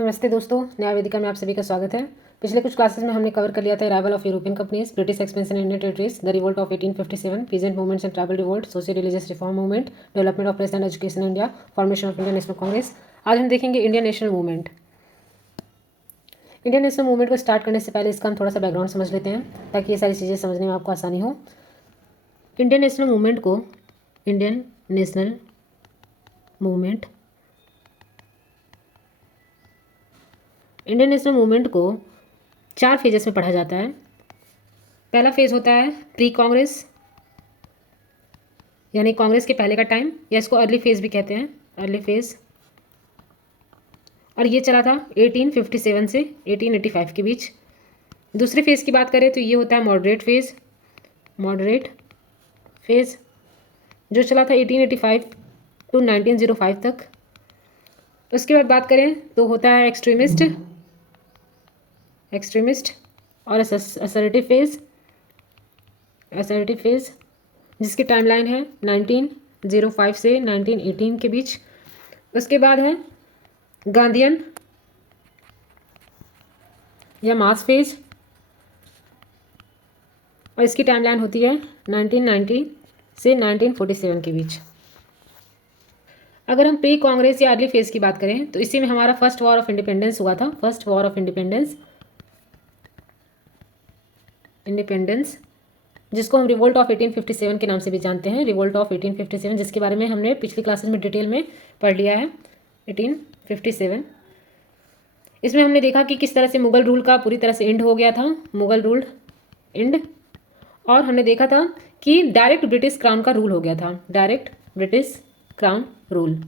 नमस्ते दोस्तों, न्याय वेदिका में आप सभी का स्वागत है। पिछले कुछ क्लासेस में हमने कवर कर लिया था arrival of European companies, British expansion in Indian territories, the revolt of 1857, peasant movements and tribal revolt, socio religious reform movement, development of press and education in India, formation of Indian national Congress. आज हम देखेंगे Indian national movement. Indian national movement को start करने से पहले इसका हम थोड़ा सा बैकग्राउंड समझ लेते हैं ताकि ये सारी चीज़ें समझने में आपको आसानी हो। इंडियन नेशनल मूवमेंट को Indian national movement Indian national movement को 4 फेजेस में पढ़ा जाता है। पहला फेज़ होता है प्री कांग्रेस, यानी कांग्रेस के पहले का टाइम, या इसको अर्ली फेज़ भी कहते हैं, अर्ली फेज़। और ये चला था 1857 से 1885 के बीच। दूसरे फेज़ की बात करें तो ये होता है मॉडरेट फेज़, मॉडरेट फेज़ जो चला था 1885 टू 1905 तक। उसके बाद बात करें तो होता है एक्सट्रीमिस्ट और असर्टिव फेज़, जिसकी टाइमलाइन है 1905 से 1918 के बीच। उसके बाद है गांधीयन या मास फेज, और इसकी टाइमलाइन होती है 1990 से 1947 के बीच। अगर हम प्री कांग्रेस या अर्ली फेज की बात करें तो इसी में हमारा फर्स्ट वॉर ऑफ इंडिपेंडेंस हुआ था, फर्स्ट वॉर ऑफ इंडिपेंडेंस, जिसको हम रिवोल्ट ऑफ 1857 के नाम से भी जानते हैं, रिवोल्ट ऑफ 1857, जिसके बारे में हमने पिछली क्लासेस में डिटेल में पढ़ लिया है। 1857 इसमें हमने देखा कि किस तरह से मुगल रूल का पूरी तरह से एंड हो गया था, मुगल रूल एंड। और हमने देखा था कि डायरेक्ट ब्रिटिश क्राउन का रूल हो गया था, direct British crown rule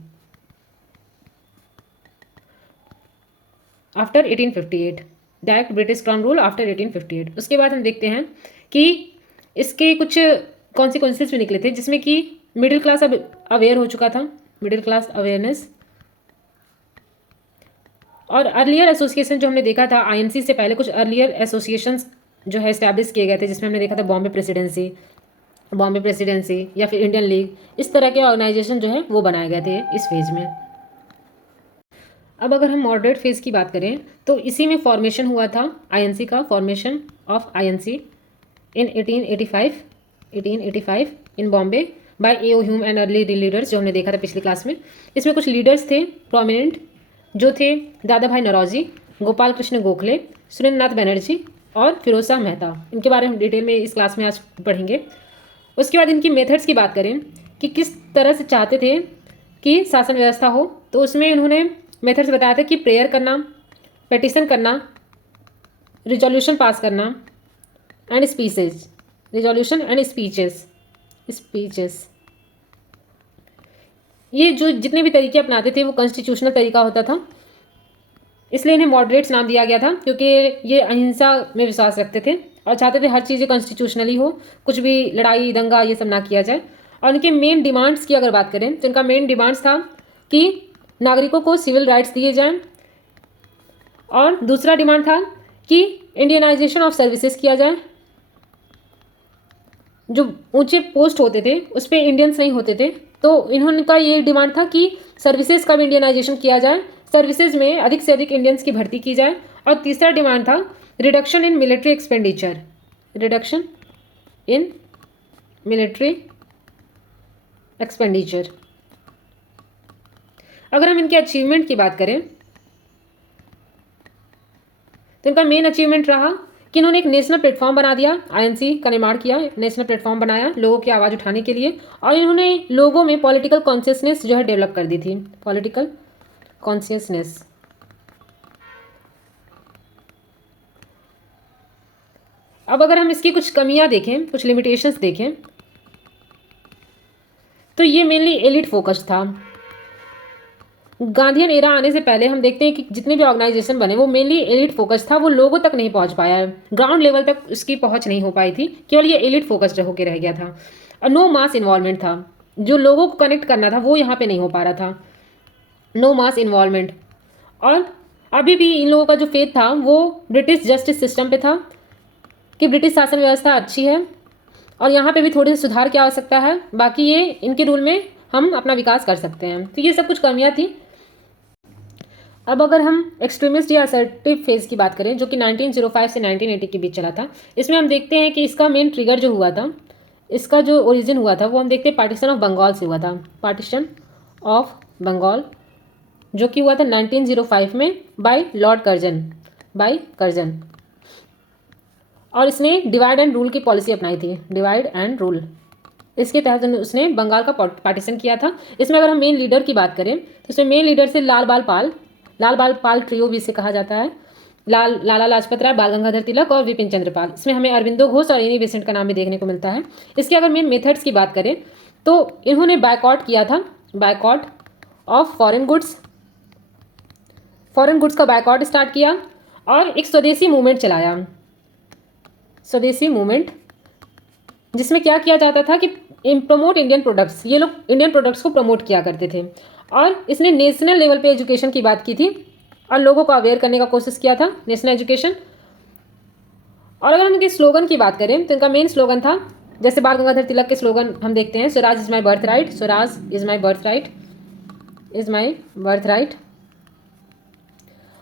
after 1858, direct British crown rule after 1858। उसके बाद हम देखते हैं कि इसके कुछ कॉन्सिक्वेंसेस भी निकले थे, जिसमें कि मिडिल क्लास अब अवेयर हो चुका था, मिडिल क्लास अवेयरनेस। और अर्लियर एसोसिएशन जो हमने देखा था, आईएनसी से पहले कुछ अर्लियर एसोसिएशंस जो है इस्टेब्लिश किए गए थे, जिसमें हमने देखा था बॉम्बे प्रेसिडेंसी या फिर इंडियन लीग, इस तरह के ऑर्गेनाइजेशन जो है वो बनाए गए थे इस फेज में। अब अगर हम मॉडरेट फेज की बात करें तो इसी में फॉर्मेशन हुआ था आईएनसी का, formation of INC in 1885 in Bombay by A O Hume and early leaders, जो हमने देखा था पिछली क्लास में। इसमें कुछ लीडर्स थे प्रोमिनेंट, जो थे दादा भाई नौरोजी, गोपाल कृष्ण गोखले, सुरेंद्रनाथ बनर्जी और फिरोज शाह मेहता। इनके बारे में डिटेल में इस क्लास में आज पढ़ेंगे। उसके बाद इनकी मेथड्स की बात करें कि किस तरह से चाहते थे कि शासन व्यवस्था हो, तो उसमें इन्होंने मेथड्स बताया था कि प्रेयर करना, पेटिशन करना, रिजोल्यूशन पास करना and speeches, resolution and speeches. ये जो जितने भी तरीके अपनाते थे वो कॉन्स्टिट्यूशनल तरीका होता था, इसलिए इन्हें मॉडरेट्स नाम दिया गया था, क्योंकि ये अहिंसा में विश्वास रखते थे और चाहते थे हर चीज़ें कॉन्स्टिट्यूशनली हो, कुछ भी लड़ाई दंगा ये सब ना किया जाए। और इनके मेन डिमांड्स की अगर बात करें तो इनका मेन डिमांड्स था कि नागरिकों को सिविल राइट्स दिए जाएं, और दूसरा डिमांड था कि इंडियनाइजेशन ऑफ सर्विसेज किया जाए। जो ऊंचे पोस्ट होते थे उस पर इंडियंस नहीं होते थे, तो इन्होंने का ये डिमांड था कि सर्विसेज का भी इंडियनाइजेशन किया जाए, सर्विसेज में अधिक से अधिक इंडियंस की भर्ती की जाए। और तीसरा डिमांड था reduction in military expenditure, reduction in military expenditure. अगर हम इनके अचीवमेंट की बात करें तो इनका मेन अचीवमेंट रहा कि इन्होंने एक नेशनल प्लेटफॉर्म बना दिया, आईएनसी का निर्माण किया, नेशनल प्लेटफॉर्म बनाया लोगों की आवाज़ उठाने के लिए, और इन्होंने लोगों में पॉलिटिकल कॉन्शियसनेस जो है डेवलप कर दी थी, पॉलिटिकल कॉन्शियसनेस। अब अगर हम इसकी कुछ कमियां देखें, कुछ लिमिटेशंस देखें, तो ये मेनली एलिट फोकस्ड था। गांधीयन एरा आने से पहले हम देखते हैं कि जितने भी ऑर्गेनाइजेशन बने वो मेनली एलिट फोकस था, वो लोगों तक नहीं पहुंच पाया, ग्राउंड लेवल तक उसकी पहुंच नहीं हो पाई थी, केवल ये एलिट फोकस्ड होकर रह गया था। और नो मास इन्वॉल्वमेंट था, जो लोगों को कनेक्ट करना था वो यहाँ पे नहीं हो पा रहा था, नो मास इन्वॉल्वमेंट। और अभी भी इन लोगों का जो फेथ था वो ब्रिटिश जस्टिस सिस्टम पे था कि ब्रिटिश शासन व्यवस्था अच्छी है और यहाँ पे भी थोड़ी सी सुधार की आवश्यकता है, बाकी ये इनके रूल में हम अपना विकास कर सकते हैं। तो ये सब कुछ कमियाँ थी। अब अगर हम एक्सट्रीमिस्ट या असर्टिव फेज की बात करें जो कि 1905 से 1980 के बीच चला था, इसमें हम देखते हैं कि इसका मेन ट्रिगर जो हुआ था, इसका जो ओरिजिन हुआ था वो हम देखते हैं पार्टीशन ऑफ बंगाल से हुआ था। पार्टीशन ऑफ बंगाल जो कि हुआ था 1905 में बाय लॉर्ड कर्जन, और इसने डिवाइड एंड रूल की पॉलिसी अपनाई थी। डिवाइड एंड रूल, इसके तहत उसने बंगाल का पार्टीशन किया था। इसमें अगर हम मेन लीडर की बात करें तो इसमें मेन लीडर से लाल बाल पाल ट्रियो भी इसे कहा जाता है। लाला लाजपत राय, बाल गंगाधर तिलक और विपिन चंद्र पाल। इसमें हमें अरविंदो घोष और एनी बेसेंट का नाम भी देखने को मिलता है। इसके अगर मेन मेथड्स की बात करें तो इन्होंने बायकॉट किया था, बायकॉट ऑफ फॉरेन गुड्स का बायकॉट स्टार्ट किया और एक स्वदेशी मूवमेंट चलाया। स्वदेशी मूवमेंट जिसमें क्या किया जाता था कि प्रमोट इंडियन प्रोडक्ट्स, ये लोग इंडियन प्रोडक्ट्स को प्रमोट किया करते थे। और इसने नेशनल लेवल पे एजुकेशन की बात की थी और लोगों को अवेयर करने का कोशिश किया था, नेशनल एजुकेशन। और अगर हम इनके स्लोगन की बात करें तो इनका मेन स्लोगन था, जैसे बाल गंगाधर तिलक के स्लोगन हम देखते हैं, Swaraj is my birth right, Swaraj is my birth right, is my birth right.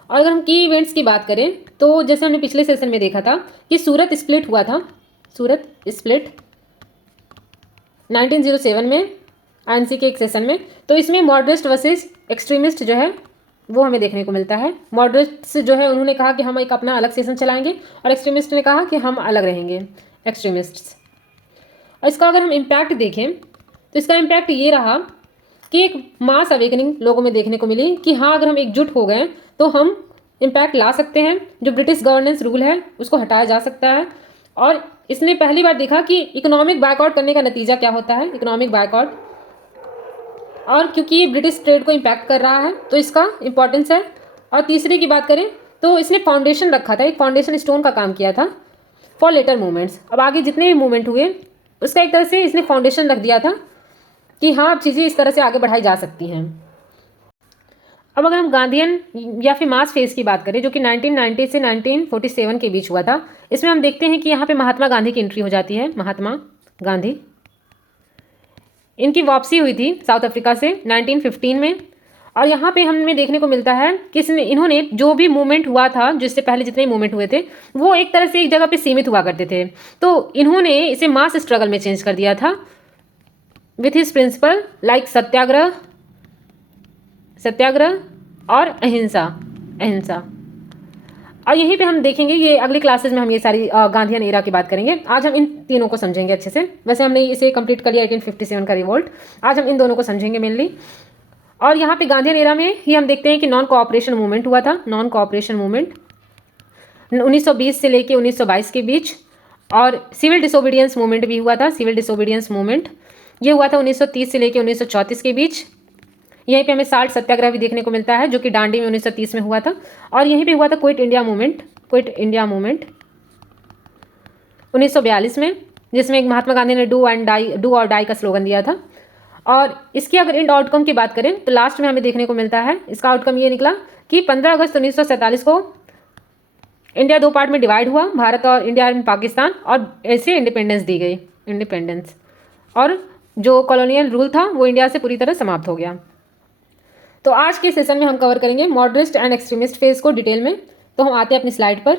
और अगर हम की इवेंट्स की बात करें तो जैसे हमने पिछले सेशन में देखा था कि सूरत स्प्लिट हुआ था, सूरत स्प्लिट 1907 में आईएनसी के एक सेशन में। तो इसमें मॉडरेस्ट वर्सेस एक्सट्रीमिस्ट जो है वो हमें देखने को मिलता है। मॉडरेट्स जो है उन्होंने कहा कि हम एक अपना अलग सेशन चलाएंगे और एक्सट्रीमिस्ट ने कहा कि हम अलग रहेंगे, एक्सट्रीमिस्ट्स। और इसका अगर हम इम्पैक्ट देखें तो इसका इम्पैक्ट ये रहा कि एक मास अवेकनिंग लोगों में देखने को मिली कि हाँ, अगर हम एकजुट हो गए तो हम इम्पैक्ट ला सकते हैं, जो ब्रिटिश गवर्नेंस रूल है उसको हटाया जा सकता है। और इसने पहली बार देखा कि इकोनॉमिक बायकॉट करने का नतीजा क्या होता है, इकोनॉमिक बायकॉट। और क्योंकि ये ब्रिटिश ट्रेड को इम्पैक्ट कर रहा है तो इसका इम्पोर्टेंस है। और तीसरे की बात करें तो इसने फाउंडेशन रखा था, एक फाउंडेशन स्टोन का काम किया था फॉर लेटर मूवमेंट्स। अब आगे जितने भी मूवमेंट हुए उसका एक तरह से इसने फाउंडेशन रख दिया था कि हाँ, अब चीज़ें इस तरह से आगे बढ़ाई जा सकती हैं। अब अगर हम गांधीयन या फिर मास फेज की बात करें जो कि 1990 से 1947 के बीच हुआ था, इसमें हम देखते हैं कि यहाँ पे महात्मा गांधी की एंट्री हो जाती है। महात्मा गांधी, इनकी वापसी हुई थी साउथ अफ्रीका से 1915 में। और यहाँ पे हमें देखने को मिलता है कि इन्होंने जो भी मूवमेंट हुआ था, जिससे पहले जितने मूवमेंट हुए थे वो एक तरह से एक जगह पे सीमित हुआ करते थे, तो इन्होंने इसे मास स्ट्रगल में चेंज कर दिया था विथ हिज प्रिंसिपल लाइक सत्याग्रह और अहिंसा। और यहीं पे हम देखेंगे, ये अगली क्लासेस में हम ये सारी गांधीयन एरा की बात करेंगे। आज हम इन तीनों को समझेंगे अच्छे से। वैसे हमने इसे कंप्लीट कर लिया 1857 का रिवोल्ट, आज हम इन दोनों को समझेंगे मेनली। और यहाँ पे गांधीयन एरा में ही हम देखते हैं कि नॉन कोऑपरेशन मूवमेंट हुआ था, नॉन कोऑपरेशन मूवमेंट 1920 से लेके 1922 के बीच। और सिविल डिसोबीडियंस मूवमेंट भी हुआ था, सिविल डिसोबीडियंस मूवमेंट ये हुआ था 1930 से लेके 1934 के बीच। यहीं पे हमें साल्ट सत्याग्रह भी देखने को मिलता है जो कि दांडी में 1930 में हुआ था। और यहीं पे हुआ था क्विट इंडिया मूवमेंट 1942 में, जिसमें महात्मा गांधी ने डू और डाई का स्लोगन दिया था। और इसकी अगर एंड आउटकम की बात करें तो लास्ट में हमें देखने को मिलता है, इसका आउटकम ये निकला कि 15 अगस्त 1947 को इंडिया दो पार्ट में डिवाइड हुआ, भारत और इंडिया एंड पाकिस्तान, और ऐसे इंडिपेंडेंस दी गई, इंडिपेंडेंस। और जो कॉलोनियल रूल था वो इंडिया से पूरी तरह समाप्त हो गया। तो आज के सेशन में हम कवर करेंगे मॉडरेस्ट एंड एक्सट्रीमिस्ट फेज को डिटेल में। तो हम आते हैं अपनी स्लाइड पर।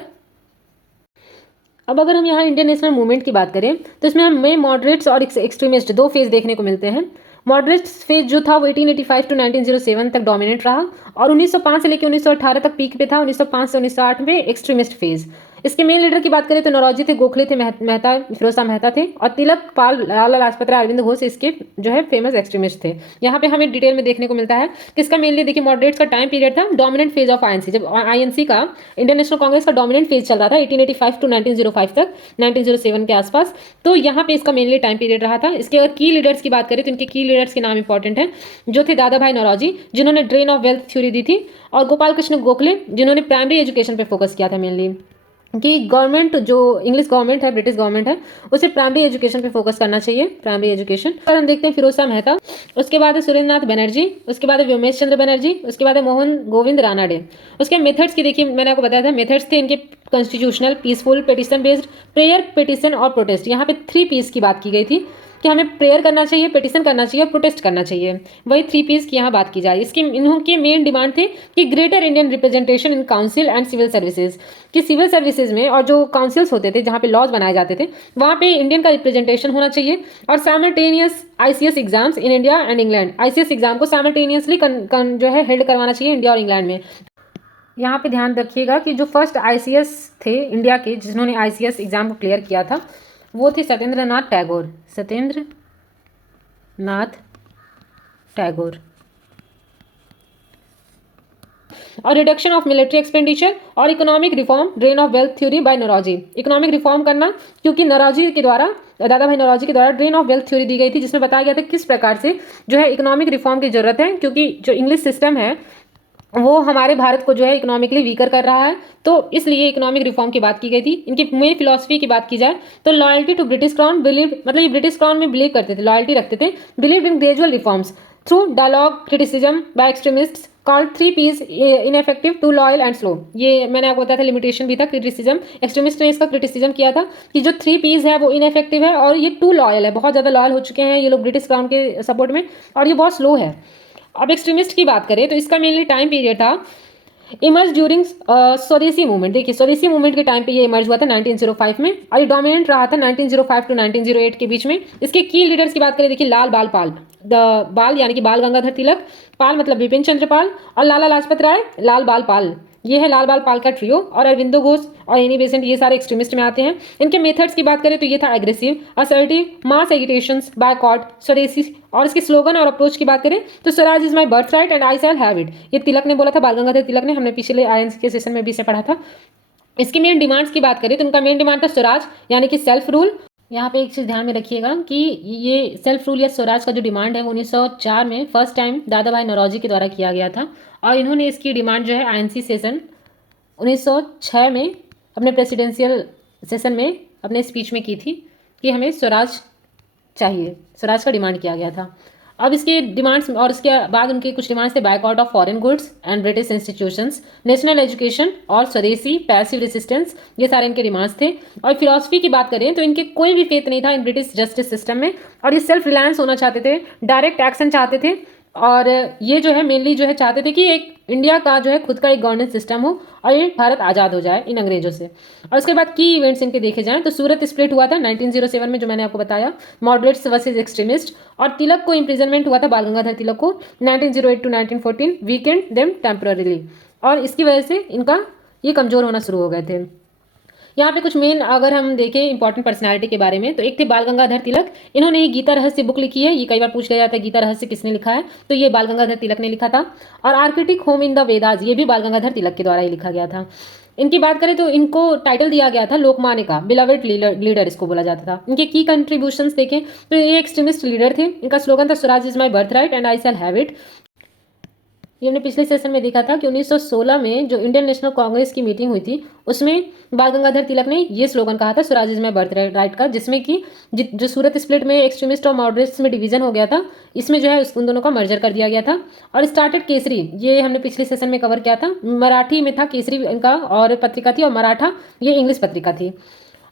अब अगर हम यहाँ इंडियन नेशनल मूवमेंट की बात करें तो इसमें हमें मॉडरेट्स और एक्सट्रीमिस्ट दो फेज देखने को मिलते हैं। मॉडरेट्स फेज जो था वो 1885 टू 1907 तक डोमिनेट रहा और 1905 से लेकर 1918 तक पीक पे था। 1905 से 1908 में एक्सट्रीमिस्ट फेज। इसके मेन लीडर की बात करें तो नौरोजी थे, गोखले थे, मेहता फिरोज शाह मेहता थे, और तिलक पाल, लाला लाजपत राय, अरविंद घोष इसके जो है फेमस एक्सट्रीमिस्ट थे। यहाँ पे हमें डिटेल में देखने को मिलता है कि इसका मेनली देखिए मॉडरेट्स का टाइम पीरियड था डोमिनेंट फेज ऑफ आईएनसी, जब आईएनसी का इंडियन नेशनल कांग्रेस का डोमिनेंट फेज चल रहा था 1885 टू 1905 तक, 1907 के आसपास। तो यहाँ पे इसका मेनली टाइम पीरियड रहा था। इसके अगर की लीडर्स की बात करें तो इनके की लीडर्स के नाम इंपॉर्टेंट है, जो थे दादा भाई नौरोजी जिन्होंने ड्रेन ऑफ वेल्थ थ्योरी दी थी, और गोपाल कृष्ण गोखले जिन्होंने प्राइमरी एजुकेशन पे फोकस किया था मेनली, कि गवर्नमेंट जो इंग्लिश गवर्नमेंट है, ब्रिटिश गवर्नमेंट है, उसे प्राइमरी एजुकेशन पे फोकस करना चाहिए, प्राइमरी एजुकेशन। और हम देखते हैं फिरोज शाह मेहता, उसके बाद है सुरेंद्रनाथ बनर्जी, उसके बाद है व्योमेश चंद्र बनर्जी, उसके बाद है मोहन गोविंद रानाडे। उसके मेथड्स की देखिए मैंने आपको बताया था, मेथड्स थे इनके constitutional, peaceful, petition based, prayer, petition और प्रोटेस्ट। यहाँ पे 3 पीस की बात की गई थी कि हमें प्रेयर करना चाहिए, पिटिशन करना चाहिए और प्रोटेस्ट करना चाहिए। वही 3 पीस की यहाँ बात की जाए। इसकी इन्हों के मेन डिमांड थे कि greater Indian representation in council and civil services, कि सिविल सर्विसेज में और जो काउंसिल्स होते थे जहाँ पे लॉज बनाए जाते थे वहाँ पे इंडियन का रिप्रेजेंटेशन होना चाहिए। और simultaneous ICS exams in India and England, ICS exam को साइमल्टेनियसली जो है हेल्ड करवाना चाहिए इंडिया और इंग्लैंड में। यहाँ पे ध्यान रखिएगा कि जो फर्स्ट आईसीएस थे इंडिया के जिन्होंने आईसीएस एग्जाम को क्लियर किया था वो थे सत्येंद्र नाथ टैगोर, सत्येंद्र नाथ टैगोर। और रिडक्शन ऑफ मिलिट्री एक्सपेंडिचर और economic reform, drain of wealth theory by Naoroji. Economic reform करना, क्योंकि नौरोजी के द्वारा, दादा भाई नौरोजी के द्वारा ड्रेन ऑफ वेल्थ थ्योरी दी गई थी जिसमें बताया गया था किस प्रकार से जो है इकोनॉमिक रिफॉर्म की जरूरत है, क्योंकि जो इंग्लिश सिस्टम है वो हमारे भारत को जो है इकोनॉमिकली वीकर कर रहा है, तो इसलिए इकोनॉमिक रिफॉर्म की बात की गई थी। इनकी मेन फिलॉसफी की बात की जाए तो loyalty to British crown, believe, मतलब ये ब्रिटिश क्राउन में बिलीव करते थे, लॉयल्टी रखते थे, believe in gradual reforms through dialogue, criticism by extremists called 3 Ps, ineffective, too loyal and slow. ये मैंने आपको बताया था लिमिटेशन भी था, क्रिटिसिज्म, एक्सट्रीमिस्ट ने इसका क्रिटिसिज्म किया था कि जो 3 पीस है वो इनफेक्टिव है और ये टू लॉयल है, बहुत ज़्यादा लॉयल हो चुके हैं ये लोग ब्रिटिश क्राउन के सपोर्ट में, और ये बहुत स्लो है। अब एक्सट्रीमिस्ट की बात करें तो इसका मेनली टाइम पीरियड था इमर्ज ड्यूरिंग स्वदेशी मूवमेंट। देखिए स्वदेशी मूवमेंट के टाइम पे ये इमर्ज हुआ था 1905 में और ये डोमिनेंट रहा था 1905 टू 1908 के बीच में। इसके की लीडर्स की बात करें, देखिए लाल बाल पाल, द बाल यानी कि बाल गंगाधर तिलक, पाल मतलब बिपिन चंद्र पाल, और लाला लाजपत राय, लाल बाल पाल, ये है लाल बाल पाल का ट्रियो। और अरविंदो घोष और एनी बेसेंट ये सारे एक्सट्रीमिस्ट में आते हैं। इनके मेथड्स की बात करें तो ये था एग्रेसिव, असर्टिव, मास एगिटेशंस, बायकॉट, स्वदेशी। और इसके स्लोगन और अप्रोच की बात करें तो Swaraj is my birth right and I shall have it, ये तिलक ने बोला था, बाल गंगाधर तिलक ने, हमने पिछले आईएनसी के सेशन में भी इसे पढ़ा था। इसकी मेन डिमांड्स की बात करें तो उनका मेन डिमांड था स्वराज यानी कि सेल्फ रूल। यहाँ पे एक चीज़ ध्यान में रखिएगा कि ये सेल्फ रूल या स्वराज का जो डिमांड है वो 1904 में फर्स्ट टाइम दादा भाई नौरोजी के द्वारा किया गया था और इन्होंने इसकी डिमांड जो है आईएनसी सेशन 1906 में अपने प्रेसिडेंशियल सेशन में अपने स्पीच में की थी कि हमें स्वराज चाहिए, स्वराज का डिमांड किया गया था। अब इसके डिमांड्स और इसके बाद उनके कुछ डिमांड्स थे boycott of foreign goods and British institutions, national education और स्वदेशी, पैसिव रेसिस्टेंस, ये सारे इनके डिमांड्स थे। और फिलॉसफी की बात करें तो इनके कोई भी फेथ नहीं था इन ब्रिटिश जस्टिस सिस्टम में और ये सेल्फ रिलायंस होना चाहते थे, डायरेक्ट एक्शन चाहते थे और ये जो है मेनली जो है चाहते थे कि एक इंडिया का जो है खुद का एक गवर्नेंस सिस्टम हो और ये भारत आज़ाद हो जाए इन अंग्रेजों से। और उसके बाद की इवेंट्स इनके देखे जाएं तो सूरत स्प्लिट हुआ था 1907 में, जो मैंने आपको बताया, मॉडरेट्स वर्सेस एक्सट्रीमिस्ट। और तिलक को इम्प्रिजनमेंट हुआ था, बाल गंगाधर तिलक को 1908 टू 1914, वीकेंड देम टेम्पररीली, और इसकी वजह से इनका ये कमज़ोर होना शुरू हो गए थे। यहाँ पे कुछ मेन अगर हम देखें इंपॉर्टेंट पर्सनालिटी के बारे में तो एक थे बाल गंगाधर तिलक, इन्होंने ही गीता रहस्य बुक लिखी है, ये कई बार पूछ लिया जाता है गीता रहस्य किसने लिखा है, तो ये बाल गंगाधर तिलक ने लिखा था। और Arctic home in the Vedas, ये भी बाल गंगाधर तिलक के द्वारा ही लिखा गया था। इनकी बात करें तो इनको टाइटल दिया गया था लोकमान्य का, बिलवेड लीडर इसको बोला जाता था। इनके की कंट्रीब्यूशंस देखें तो ये एक्सट्रीमिस्ट लीडर थे, इनका स्लोगन था Swaraj is my birth right and I shall have it. ये हमने पिछले सेशन में देखा था कि 1916 में जो इंडियन नेशनल कांग्रेस की मीटिंग हुई थी उसमें बाल गंगाधर तिलक ने ये स्लोगन कहा था Swaraj is my birth right का, जिसमें कि जो सूरत स्प्लिट में एक्सट्रीमिस्ट और मॉडरेट्स में डिवीजन हो गया था, इसमें जो है उन दोनों का मर्जर कर दिया गया था। और स्टार्टेड केसरी, ये हमने पिछले सेशन में कवर किया था, मराठी में था केसरी इनका और पत्रिका थी, और मराठा ये इंग्लिश पत्रिका थी।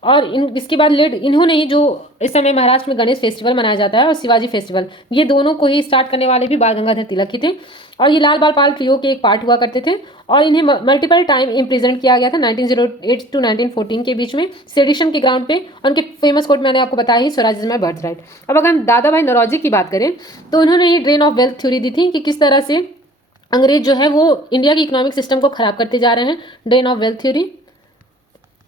और इसके बाद लेड इन्होंने ही जो इस समय महाराष्ट्र में गणेश फेस्टिवल मनाया जाता है और शिवाजी फेस्टिवल, ये दोनों को ही स्टार्ट करने वाले भी बाल गंगाधर तिलक ही थे। और ये लाल बाल पाल ट्रियो के एक पार्ट हुआ करते थे और इन्हें मल्टीपल टाइम इम्प्रिजन किया गया था 1908 टू 1914 के बीच में सेडिशन के ग्राउंड पे। उनके फेमस कोट मैंने आपको बताया ही, Swaraj is my birthright. अब अगर हम दादा भाई नौरोजी की बात करें तो उन्होंने ये ड्रेन ऑफ वेल्थ थ्योरी दी थी कि किस तरह से अंग्रेज जो है वो इंडिया की इकोनॉमिक सिस्टम को खराब करते जा रहे हैं। Drain of wealth theory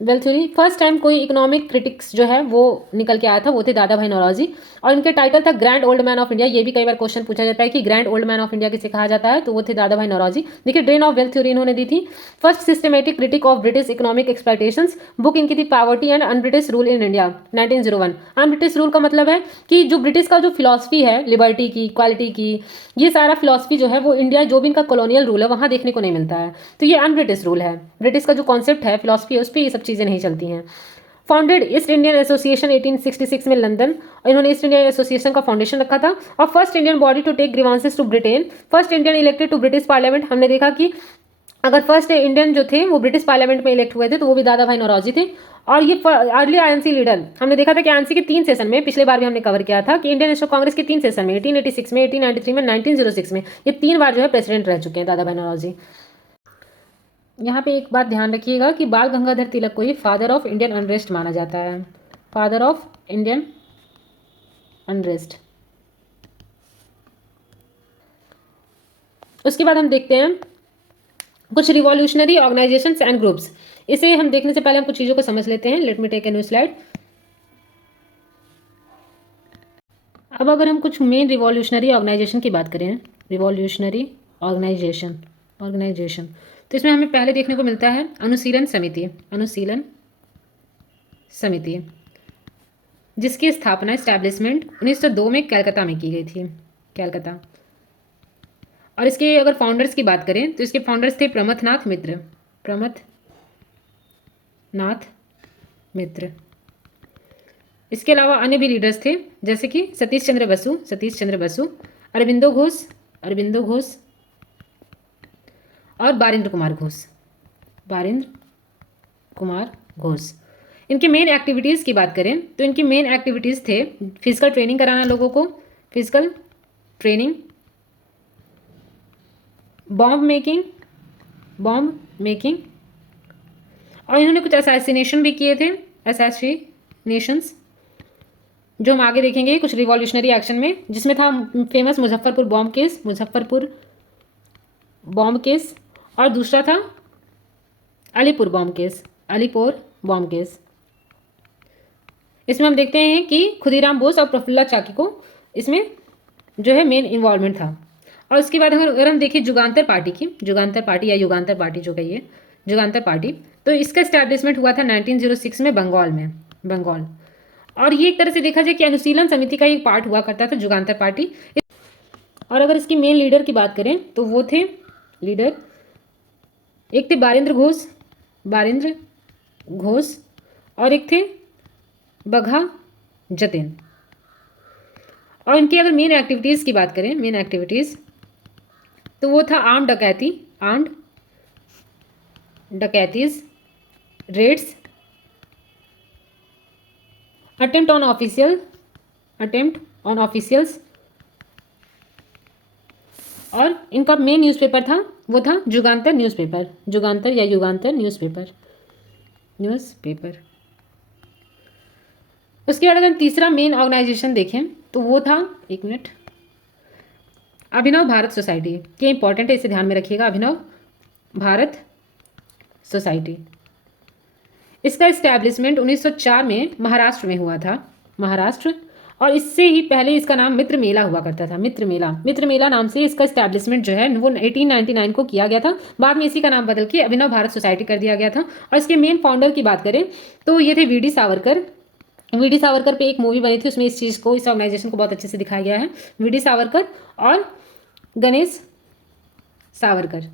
first time कोई इकोनॉमिक क्रिटिक्स जो है वो निकल के आया था, वो थे दादा भाई नौरोजी। और इनके टाइटल था grand old man of India. ये भी कई बार क्वेश्चन पूछा जाता है कि grand old man of India किसे कहा जाता है, तो वो थे दादा भाई नौरोजी। देखिए ड्रेन ऑफ वेल्थ थ्योरी इन्होंने दी थी। First systematic critique of British economic exploitations, book इनकी थी poverty and un British rule in India 1901। Un British rule का मतलब है कि जो ब्रिटिश का जो फिलॉसफी है लिबर्टी की, इक्वालिटी की, ये सारा फिलॉसफी जो है वो इंडिया जो भी इनका कॉलोनियल रूल है वहाँ देखने को नहीं मिलता है, तो ये अन ब्रिटिश रूल है। ब्रिटिश का जो कॉन्सेप्ट है फिलॉसफी है उस पर ये सब चीज़ें नहीं चलती हैं। फाउंडेड ईस्ट इंडियन एसोसिएशन 1866 में लंदन, और इन्होंने ईस्ट इंडिया एसोसिएशन का फाउंडेशन रखा था। और first Indian body to take grievances to Britain, first Indian elected to British parliament. हमने देखा कि अगर फर्स्ट इंडियन जो थे वो ब्रिटिश पार्लियामेंट में इलेक्ट हुए थे तो वो भी दादा भाई नौरोजी थे। और ये अर्ली आईएनसी लीडर, हमने देखा था कि आईएनसी के 3 सेशन में, पिछले बार भी हमने कवर किया था कि इंडियन नेशनल कांग्रेस के 3 सेशन में, 1886 में, 1893 में, 1906 में, ये 3 बार जो है प्रेसिडेंट रह चुके हैं दादा भाई नौरोजी। यहाँ पे एक बात ध्यान रखिएगा कि बाल गंगाधर तिलक को ही फादर ऑफ इंडियन अनरेस्ट माना जाता है, फादर ऑफ इंडियन अनरेस्ट। उसके बाद हम देखते हैं कुछ रिवॉल्यूशनरी ऑर्गेनाइजेशंस एंड ग्रुप्स। इसे हम देखने से पहले हम कुछ चीज़ों को समझ लेते हैं। Let me take a new slide. अब अगर हम कुछ मेन रिवॉल्यूशनरी ऑर्गेनाइजेशन की बात करें, रिवॉल्यूशनरी ऑर्गेनाइजेशन तो इसमें हमें पहले देखने को मिलता है अनुशीलन समिति, अनुशीलन समिति, जिसकी स्थापना एस्टैब्लिशमेंट 1902 में कलकत्ता में की गई थी, कलकत्ता। और इसके अगर फाउंडर्स की बात करें तो इसके फाउंडर्स थे प्रमथनाथ मित्र, प्रमथनाथ मित्र। इसके अलावा अन्य भी लीडर्स थे जैसे कि सतीश चंद्र बसु, अरविंदो घोष और बारिंद्र कुमार घोष। इनके मेन एक्टिविटीज़ की बात करें तो इनकी मेन एक्टिविटीज़ थे फिजिकल ट्रेनिंग कराना लोगों को, फिजिकल ट्रेनिंग, बॉम्ब मेकिंग, और इन्होंने कुछ असैसिनेशन भी किए थे, असैसिनेशंस, जो हम आगे देखेंगे कुछ रिवॉल्यूशनरी एक्शन में, जिसमें था फेमस मुजफ्फरपुर बॉम्ब केस, और दूसरा था अलीपुर बॉम्ब केस। इसमें हम देखते हैं कि खुदीराम बोस और प्रफुल्ला चाकी को इसमें जो है मेन इन्वॉल्वमेंट था। और उसके बाद अगर हम देखें जुगांतर पार्टी, तो इसका इस्टेब्लिशमेंट हुआ था 1906 में बंगाल। और ये एक तरह से देखा जाए कि अनुशीलन समिति का एक पार्ट हुआ करता था जुगांतर पार्टी। और अगर इसकी मेन लीडर की बात करें तो वो थे लीडर, एक थे बारिंद्र घोष और एक थे बघा जतिन। और इनकी अगर मेन एक्टिविटीज़ की बात करें, तो वो था armed dacoities, raids, attempt on officials, और इनका मेन न्यूज़पेपर था वो था युगांतर न्यूज़पेपर। उसके बाद अगर तीसरा मेन ऑर्गेनाइजेशन देखें तो वो था, एक मिनट, अभिनव भारत सोसाइटी। ये इंपॉर्टेंट है, इसे ध्यान में रखिएगा, अभिनव भारत सोसाइटी। इसका इस्टेब्लिशमेंट 1904 में महाराष्ट्र में हुआ था, और इससे ही पहले इसका नाम मित्र मेला हुआ करता था, मित्र मेला नाम से इसका इस्टेब्लिशमेंट जो है वो 1899 को किया गया था। बाद में इसी का नाम बदल के अभिनव भारत सोसाइटी कर दिया गया था। और इसके मेन फाउंडर की बात करें तो ये थे वीडी सावरकर पे एक मूवी बनी थी, उसमें इस ऑर्गेनाइजेशन को बहुत अच्छे से दिखाया गया है, वीडी सावरकर और गणेश सावरकर।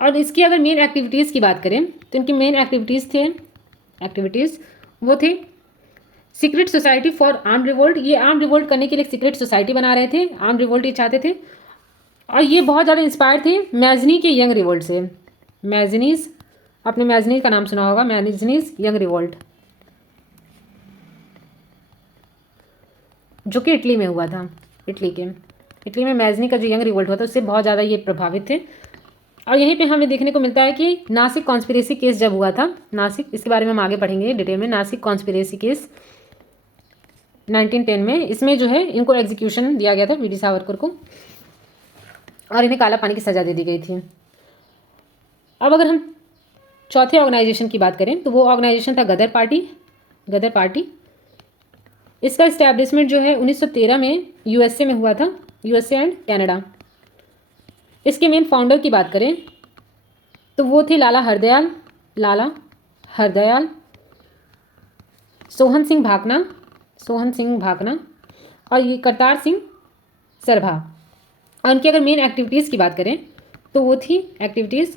और इसकी अगर मेन एक्टिविटीज़ की बात करें तो इनकी मेन एक्टिविटीज़ वो थे secret society for armed revolt. ये आर्म्ड रिवोल्ट करने के लिए सीक्रेट सोसाइटी बना रहे थे, आर्म्ड रिवोल्ट ये चाहते थे। और ये बहुत ज़्यादा इंस्पायर थे मैजनी के यंग रिवोल्ट से। आपने मैजनी का नाम सुना होगा, मैजनीज यंग रिवोल्ट, जो कि इटली में हुआ था। इटली में मैजनी का जो यंग रिवोल्ट हुआ था उससे बहुत ज़्यादा ये प्रभावित थे। और यहीं पे हमें देखने को मिलता है कि नासिक कॉन्स्पिरेसी केस जब हुआ था, नासिक, इसके बारे में हम आगे पढ़ेंगे डिटेल में, नासिक कॉन्स्पिरेसी केस 1910 में, इसमें जो है इनको एग्जीक्यूशन दिया गया था वीडी सावरकर को, और इन्हें काला पानी की सज़ा दे दी गई थी। अब अगर हम चौथे ऑर्गेनाइजेशन की बात करें तो वो ऑर्गेनाइजेशन था गदर पार्टी। इसका इस्टेब्लिशमेंट जो है 1913 में यूएसए में हुआ था, यूएसए एंड कनाडा। इसके मेन फाउंडर की बात करें तो वो थे लाला हरदयाल, सोहन सिंह भाकना और ये करतार सिंह सरभा। और उनकी अगर मेन एक्टिविटीज़ की बात करें तो वो थी एक्टिविटीज़,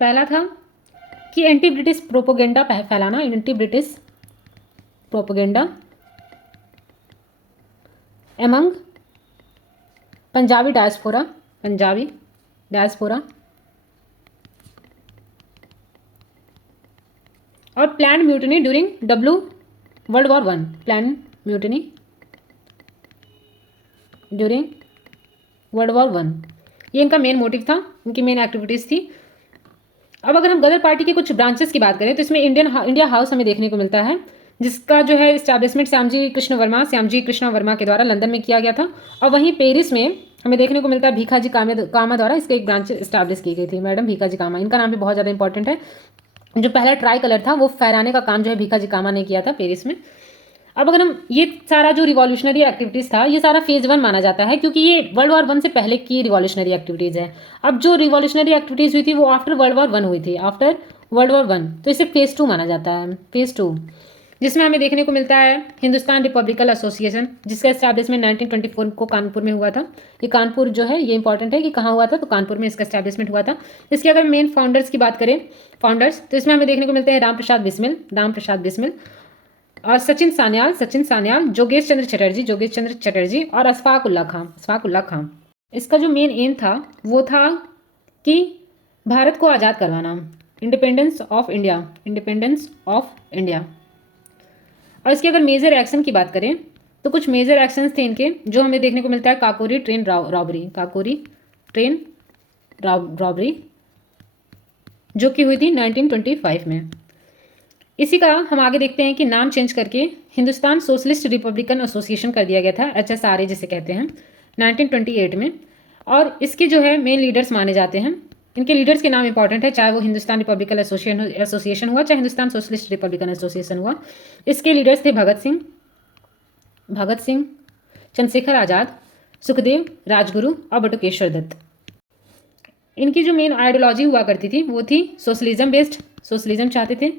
पहला था कि एंटी ब्रिटिश प्रोपोगेंडा फैलाना, anti British propaganda. Among Punjabi diaspora, Punjabi diaspora, और plan mutiny during World War one, plan mutiny during World War one, ये इनका मेन मोटिव था, इनकी मेन एक्टिविटीज़ थी। अब अगर हम गदर पार्टी के कुछ ब्रांचेस की बात करें तो इसमें इंडिया हाउस हमें देखने को मिलता है, जिसका जो है इस्टेब्लिशमेंट श्यामजी कृष्ण वर्मा के द्वारा लंदन में किया गया था। और वहीं पेरिस में हमें देखने को मिलता है भीखाजी कामा द्वारा इसकी एक ब्रांच इस्टेब्लिश की गई थी, मैडम भीखाजी कामा। इनका नाम भी बहुत ज़्यादा इंपॉर्टेंट है। जो पहला ट्राई कलर था वो फहराने का काम जो है भीखाजी कामा ने किया था पेरिस में। अब अगर हम ये सारा जो रिवॉल्यूशनरी एक्टिविटीज़ था ये सारा फेज़ 1 माना जाता है, क्योंकि ये वर्ल्ड वॉर 1 से पहले की रिवॉल्यूशनरी एक्टिविटीज़ है। अब जो रिवॉल्यूशनरी एक्टिविटीज़ हुई थी वो आफ्टर वर्ल्ड वॉर 1 हुई थी, आफ्टर वर्ल्ड वॉर 1, तो इसे फेज़ 2 माना जाता है, फेज़ 2, जिसमें हमें देखने को मिलता है हिंदुस्तान रिपब्लिकन एसोसिएशन, जिसका एस्टैब्लिशमेंट 1924 को कानपुर में हुआ था। ये कानपुर जो है ये इंपॉर्टेंट है कि कहाँ हुआ था, तो कानपुर में इसका एस्टैब्लिशमेंट हुआ था। इसके अगर मेन फाउंडर्स की बात करें, फाउंडर्स, तो इसमें हमें देखने को मिलते हैं राम प्रसाद बिस्मिल और सचिन सान्याल, जोगेश चंद्र चटर्जी और अशफाक उल्ला खां। इसका जो मेन एम था वो था कि भारत को आज़ाद करवाना, इंडिपेंडेंस ऑफ इंडिया। और इसके अगर मेजर एक्शन की बात करें तो कुछ मेजर एक्शंस थे इनके, जो हमें देखने को मिलता है काकोरी ट्रेन रॉबरी, जो कि हुई थी 1925 में। इसी का हम आगे देखते हैं कि नाम चेंज करके हिंदुस्तान सोशलिस्ट रिपब्लिकन एसोसिएशन कर दिया गया था, HSRA जिसे कहते हैं, 1928 में। और इसके जो है मेन लीडर्स माने जाते हैं, इनके लीडर्स के नाम इंपॉर्टेंट है, चाहे वो हिंदुस्तान रिपब्लिकन एसोसिएशन हुआ चाहे हिंदुस्तान सोशलिस्ट रिपब्लिकन एसोसिएशन हुआ। इसके लीडर्स थे भगत सिंह, चंद्रशेखर आज़ाद, सुखदेव, राजगुरु और बटुकेश्वर दत्त। इनकी जो मेन आइडियोलॉजी हुआ करती थी वो थी सोशलिज्म चाहते थे,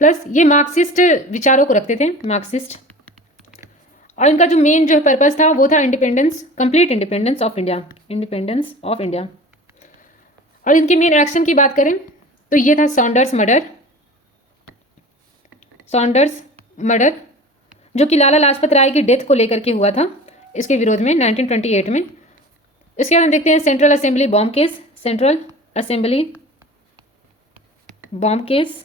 प्लस ये मार्क्सिस्ट विचारों को रखते थे, मार्क्सिस्ट। और इनका जो मेन जो पर्पस था वो था कंप्लीट इंडिपेंडेंस ऑफ इंडिया। और इनके मेन एक्शन की बात करें तो ये था सॉन्डर्स मर्डर, जो कि लाला लाजपत राय की डेथ को लेकर के हुआ था, इसके विरोध में 1928 में। इसके बाद हम देखते हैं सेंट्रल असेंबली बॉम्ब केस,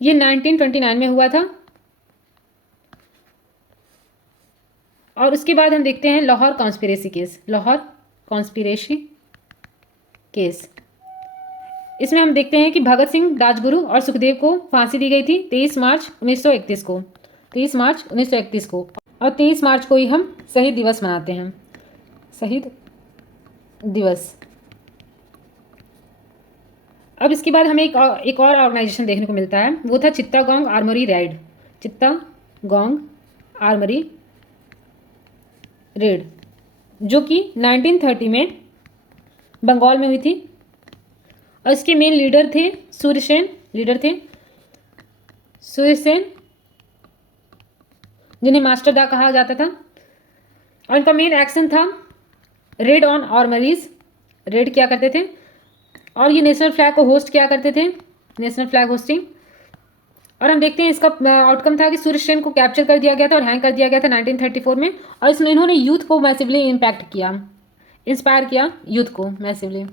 ये 1929 में हुआ था। और उसके बाद हम देखते हैं लाहौर कॉन्स्पिरेसी केस। इसमें हम देखते हैं कि भगत सिंह, राजगुरु और सुखदेव को फांसी दी गई थी 23 मार्च 1931 को, और 23 मार्च को ही हम शहीद दिवस मनाते हैं, शहीद दिवस। अब इसके बाद हमें एक और ऑर्गेनाइजेशन देखने को मिलता है, वो था चित्तागोंग आर्मरी रेड, जो कि 1930 में बंगाल में हुई थी। और इसके मेन लीडर थे सूर्य सेन, जिन्हें मास्टर दा कहा जाता था। और इनका मेन एक्शन था रेड ऑन आर्मरीज, रेड किया करते थे, और ये नेशनल फ्लैग को होस्ट किया करते थे, नेशनल फ्लैग होस्टिंग। और हम देखते हैं इसका आउटकम था कि सूर्य सेन को कैप्चर कर दिया गया था और हैंग कर दिया गया था 1934 में। और इसमें इन्होंने यूथ को मैसिवली इंस्पायर किया यूथ को मैसिवली।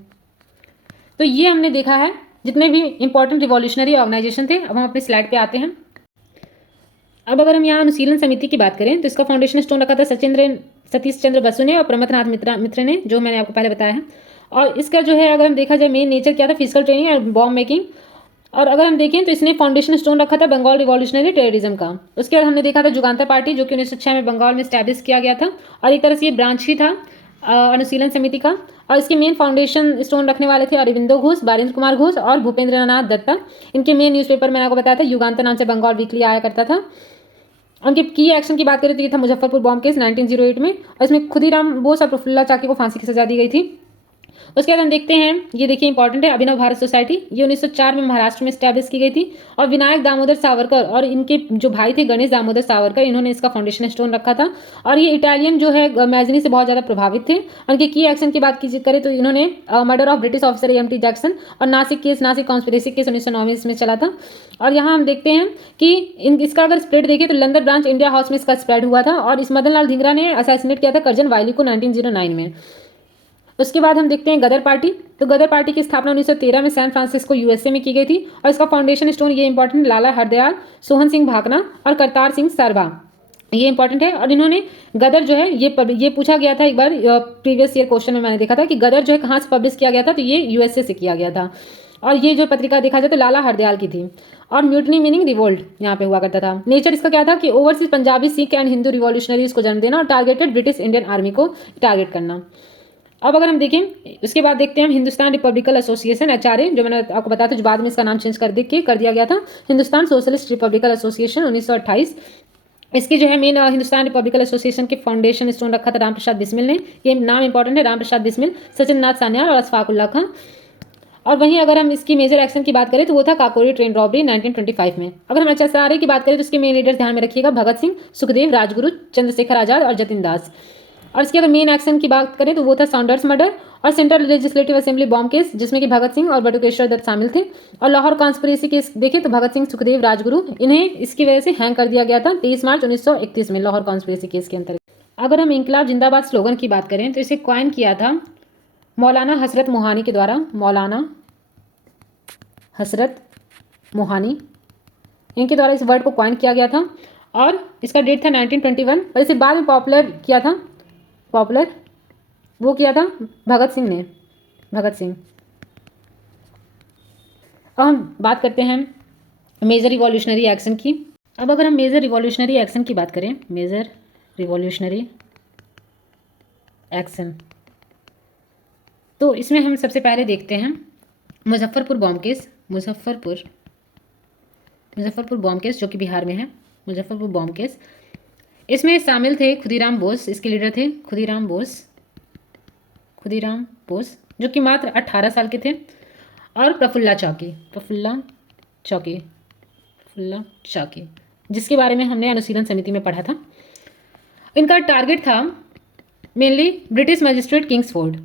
तो ये हमने देखा है जितने भी इंपॉर्टेंट रिवॉल्यूशनरी ऑर्गेनाइजेशन थे। अब हम अपनी स्लाइड पे आते हैं। अब अगर हम यहाँ अनुशीलन समिति की बात करें तो इसका फाउंडेशन स्टोन रखा था सतीश चंद्र बसु ने और प्रमथनाथ मित्र ने, जो मैंने आपको पहले बताया है। और इसका जो है अगर हम देखा जाए मेन नेचर क्या था, फिजिकल ट्रेनिंग और बॉम्ब मेकिंग। और अगर हम देखें तो इसने फाउंडेशन स्टोन रखा था बंगाल रिवॉल्यूशनरी टेररिज्म का। उसके बाद हमने देखा था जुगांतर पार्टी, जो कि 1906 में बंगाल में स्टैब्लिश किया गया था, और एक तरह से ये ब्रांच ही था अनुशीलन समिति का। और इसके मेन फाउंडेशन स्टोन रखने वाले थे अरविंदो घोष, बारेंद्र कुमार घोष और भूपेंद्र नाथ दत्ता। इनके मेन न्यूज़पेपर मैंने आपको बताया था युगांतर नाम से बंगाल वीकली आया करता था। उनके की एक्शन की बात करें तो ये था मुजफ्फरपुर बॉम्ब केस 1908 में, और इसमें खुदीराम बोस और प्रफुल्ला चाकी को फांसी की सजा दी गई थी। उसके बाद हम देखते हैं, ये देखिए इंपॉर्टेंट है, अभिनव भारत सोसाइटी, ये 1904 में महाराष्ट्र में स्टैब्लिश की गई थी। और विनायक दामोदर सावरकर और इनके जो भाई थे गणेश दामोदर सावरकर, इन्होंने इसका फाउंडेशन स्टोन रखा था। और ये इटालियन जो है मैजनी से बहुत ज़्यादा प्रभावित थे। उनके की एक्शन की बात करें तो इन्होंने murder of British officer MT. Jackson और नासिक कॉन्स्पिरेसी केस 1909 में इसमें चला था। और यहाँ हम देखते हैं कि इसका अगर स्प्रेड देखें तो लंदन ब्रांच इंडिया हाउस में इसका स्प्रेड हुआ था। और इस मदन लाल धिंगरा ने असैसिनेट किया था कर्जन वायली को 1909 में। उसके बाद हम देखते हैं गदर पार्टी। तो गदर पार्टी की स्थापना 1913 में सैन फ्रांसिस्को यूएसए में की गई थी। और इसका फाउंडेशन स्टोन ये इंपॉर्टेंट, लाला हरदयाल, सोहन सिंह भाकना और करतार सिंह सरभा, ये इंपॉर्टेंट है। और इन्होंने गदर जो है ये पूछा गया था एक बार प्रीवियस ईयर क्वेश्चन में, मैंने देखा था कि गदर जो है कहाँ से पब्लिश किया गया था, तो ये यूएसए से किया गया था। और ये जो पत्रिका देखा जाए तो लाला हरदयाल की थी। और म्यूटनी मीनिंग रिवोल्ट यहाँ पे हुआ करता था। नेचर इसका क्या था कि overseas Punjabi, Sikh and Hindu revolutionaries को जन्म देना और टारगेटेड ब्रिटिश इंडियन आर्मी को टारगेट करना। अब अगर हम देखें, उसके बाद देखते हैं हम हिंदुस्तान रिपब्लिकल एसोसिएशन एचआरए, जो मैंने आपको बताया था, जो बाद में इसका नाम चेंज कर दिया गया था हिंदुस्तान सोशलिस्ट रिपब्लिकल एसोसिएशन 1928। इसकी जो है मेन हिंदुस्तान रिपब्लिकल एसोसिएशन के फाउंडेशन स्टोन रखा था रामप्रसाद बिस्मिल ने। ये नाम इंपॉर्टेंट है, रामप्रसाद बिस्मिल, सचिन नाथ सान्याल और अशफाक उल्लाह खां। और वहीं अगर हम इसकी मेजर एक्शन की बात करें तो वो था काकोरी ट्रेन रॉबरी 1925 में। अगर हम एचएसआरए की बात करें तो इसके मेन लीडर्स ध्यान में रखिएगा, भगत सिंह, सुखदेव, राजगुरु, चंद्रशेखर आजाद और जतिन दास। और इसके अगर मेन एक्शन की बात करें तो वो था साउंडर्स मर्डर और central legislative assembly bomb case, जिसमें कि भगत सिंह और बटुकेश्वर दत्त शामिल थे। और लाहौर कॉन्स्पिरेसी केस देखें तो भगत सिंह, सुखदेव, राजगुरु, इन्हें इसकी वजह से हैंग कर दिया गया था 23 मार्च 1931 में लाहौर कॉन्स्पिरेसी केस के अंतर्गत। अगर हम इंकलाब जिंदाबाद स्लोगन की बात करें तो इसे क्वाइन किया था मौलाना हसरत मोहानी के द्वारा। मौलाना हसरत मोहानी, इनके द्वारा इस वर्ड को क्वाइन किया गया था। और इसका डेट था 1921। और इसे बाद में पॉपुलर किया था, वो किया था भगत सिंह ने, भगत सिंह। अब हम बात करते हैं मेजर रिवॉल्यूशनरी एक्शन की। अब अगर हम मेजर रिवॉल्यूशनरी एक्शन की बात करें, मेजर रिवॉल्यूशनरी एक्शन, तो इसमें हम सबसे पहले देखते हैं Muzaffarpur bomb case. Muzaffarpur bomb case जो कि बिहार में है, मुजफ्फरपुर बॉम्ब केस। इसमें शामिल थे खुदीराम बोस, इसके लीडर थे खुदीराम बोस जो कि मात्र 18 साल के थे। और प्रफुल्ला चौकी, जिसके बारे में हमने अनुशीलन समिति में पढ़ा था। इनका टारगेट था मेनली ब्रिटिश मजिस्ट्रेट किंग्सफोर्ड,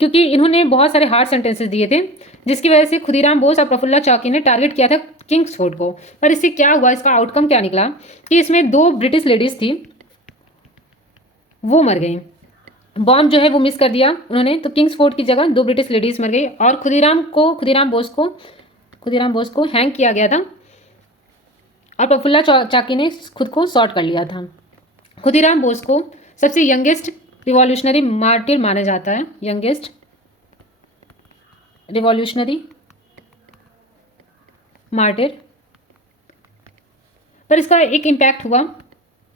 क्योंकि इन्होंने बहुत सारे हार्ड सेंटेंसेस दिए थे, जिसकी वजह से खुदीराम बोस और प्रफुल्ला चौकी ने टारगेट किया था किंग्सफोर्ड को। पर इससे क्या हुआ, इसका आउटकम क्या निकला कि इसमें 2 ब्रिटिश लेडीज थी, वो मर गई। बॉम्ब जो है वो मिस कर दिया उन्होंने, तो किंग्सफोर्ड की जगह 2 ब्रिटिश लेडीज मर गई। और खुदीराम बोस को हैंग किया गया था। और प्रफुल्ला चौकी ने खुद को शॉर्ट कर लिया था। खुदीराम बोस को सबसे यंगेस्ट रिवॉल्यूशनरी मार्टिर माना जाता है, यंगेस्ट रिवॉल्यूशनरी मार्टिर। पर इसका एक इम्पैक्ट हुआ,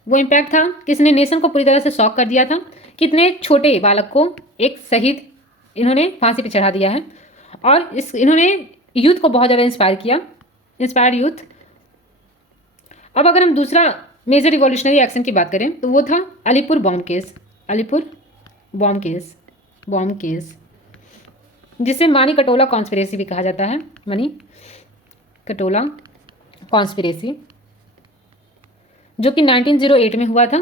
वो इम्पैक्ट था कि इसने नेशन को पूरी तरह से शॉक कर दिया था। कितने छोटे बालक को एक शहीद इन्होंने फांसी पे चढ़ा दिया है। और इन्होंने यूथ को बहुत ज़्यादा इंस्पायर्ड यूथ। अब अगर हम दूसरा मेजर रिवॉल्यूशनरी एक्शन की बात करें तो वो था अलीपुर बॉम्ब केस, जिसे मनी कटोला कॉन्स्पिरेसी भी कहा जाता है, मनी कटोला कॉन्स्पिरेसी, जो कि 1908 में हुआ था।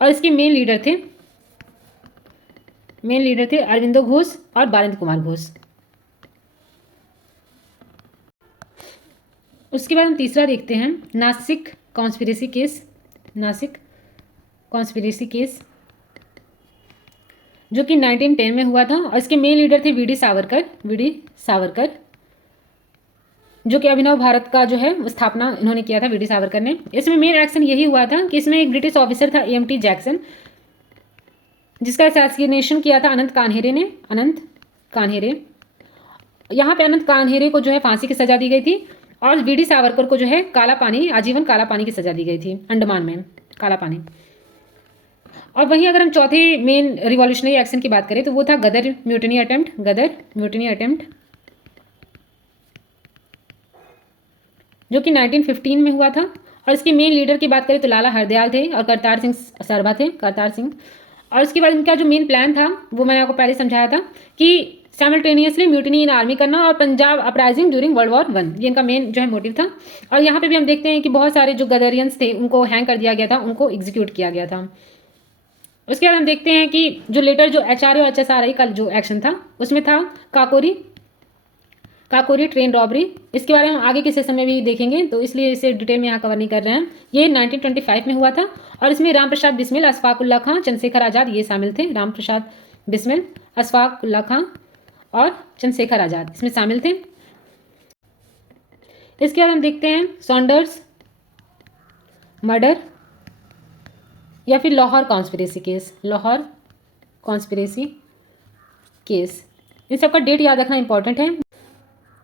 और इसके मेन लीडर थे अरविंदो घोष और बालेंद्र कुमार घोष। उसके बाद हम तीसरा देखते हैं नासिक कॉन्स्पिरेसी केस, जो कि 1910 में हुआ था। और इसके मेन लीडर थे वी डी सावरकर, जो कि अभिनव भारत का जो है स्थापना इन्होंने किया था, वी डी सावरकर ने। इसमें मेन एक्शन यही हुआ था कि इसमें एक ब्रिटिश ऑफिसर था एम.टी. जैक्सन, जिसका असैसिनेशन किया था अनंत कान्हेरे। यहाँ पे अनंत कान्हेरे को जो है फांसी की सजा दी गई थी। और वी डी सावरकर को जो है आजीवन काला पानी की सजा दी गई थी, अंडमान में काला पानी। और वहीं अगर हम चौथे मेन रिवॉल्यूशनरी एक्शन की बात करें तो वो था गदर म्यूटिनी अटेम्प्ट, जो कि 1915 में हुआ था। और इसके मेन लीडर की बात करें तो लाला हरदयाल थे और करतार सिंह सरभा थे। और उसके बाद इनका जो मेन प्लान था वो मैंने आपको पहले समझाया था कि साइमल्टेनियसली म्यूटिनी इन आर्मी करना और Punjab uprising during World war 1, ये इनका मेन जो है मोटिव था। और यहाँ पे भी हम देखते हैं कि बहुत सारे जो गदरियंस थे उनको हैंग कर दिया गया था, उनको एग्जीक्यूट किया गया था। उसके बाद हम देखते हैं कि जो लेटर जो HRA और HSRI का जो एक्शन था उसमें था काकोरी ट्रेन रॉबरी। इसके बारे में हम आगे के सेशन में भी देखेंगे, तो इसलिए इसे डिटेल में यहाँ कवर नहीं कर रहे हैं। ये 1925 में हुआ था और इसमें रामप्रसाद बिस्मिल, अशफाकुल्ला खां, चंद्रशेखर आज़ाद ये शामिल थे। रामप्रसाद बिस्मिल, अशफाकुल्ला खां और चंद्रशेखर आज़ाद इसमें शामिल थे। इसके बाद हम देखते हैं सॉन्डर्स मर्डर या फिर Lahore conspiracy case. Lahore conspiracy case, इन सबका डेट याद रखना इंपॉर्टेंट है,